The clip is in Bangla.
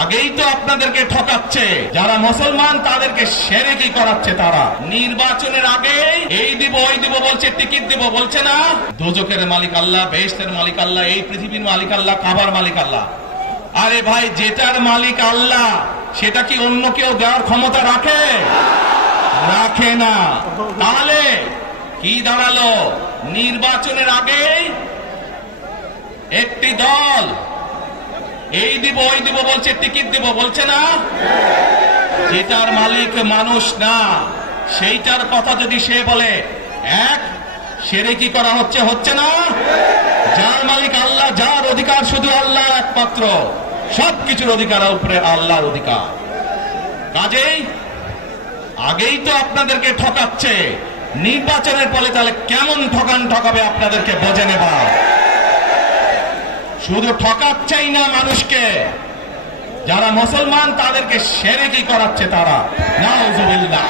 আগেই তো আপনাদেরকে ঠকাচ্ছে, যারা মুসলমান তাদেরকে শিরকি করাচ্ছে। তারা নির্বাচনের আগে এই দিব ওই দিব বলছে, টিকিট দিব বলছে না। দোজখের মালিক আল্লাহ, বেহেশতের মালিক আল্লাহ, এই পৃথিবীর মালিক আল্লাহ, কাবার মালিক আল্লাহ। আরে ভাই, যেটার মালিক আল্লাহ সেটা কি অন্য কেউ দেওয়ার ক্ষমতা রাখে? রাখে না। তাহলে কি দাঁড়ালো? নির্বাচনের আগে একটি দল এই দিব ওই দিব বলছে, টিকিট দিব বলছে না। যেটার মালিক মানুষ না, সেইটার কথা যদি সে বলে, এক শিরকি করা হচ্ছে, হচ্ছে না? যার মালিক আল্লাহ, যার অধিকার শুধু আল্লাহ একমাত্র, সবকিছুর অধিকার উপরে আল্লাহর অধিকার। কাজেই আগেই তো আপনাদেরকে ঠকাচ্ছে, নির্বাচনের ফলে তাহলে কেমন ঠকাবে আপনাদেরকে বোঝে নেবা। শুধু ঠকাচ্ছেই না মানুষকে, যারা মুসলমান তাদেরকে শিরকি করাচ্ছে তারা। নাউজুবিল্লাহ।